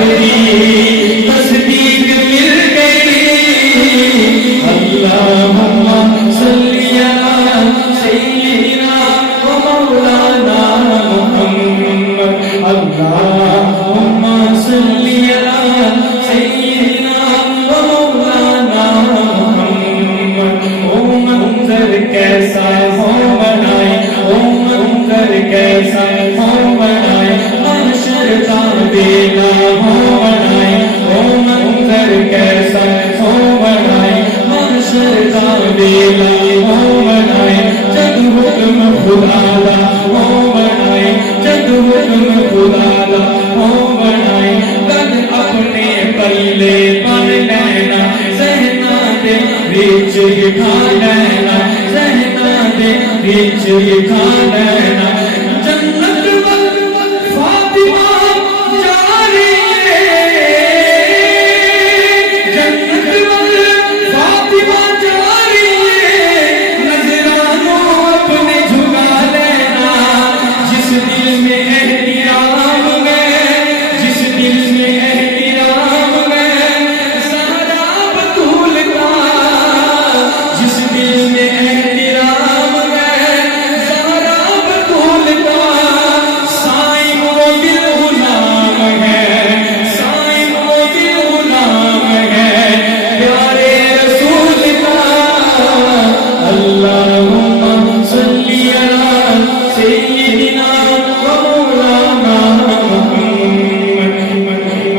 آخری تصدیق مل گئی اللہم صلی علی سیدنا و مولانا محمد اللہم صلی علی سیدنا و مولانا محمد او منظر کیسا ہو بنائے او منظر کیسا ہو بنائے محشر کا بیلا ہو بنائے او منظر کیسا ہو بنائے محشر کا بیلا ہو بنائے جب حکم خدا دا ہو بنائے جب حکم خدا دا ہو بنائے تب اپنے پلے پر لینا سہنا دے بیچ کھا لینا سہنا دے بیچ کھا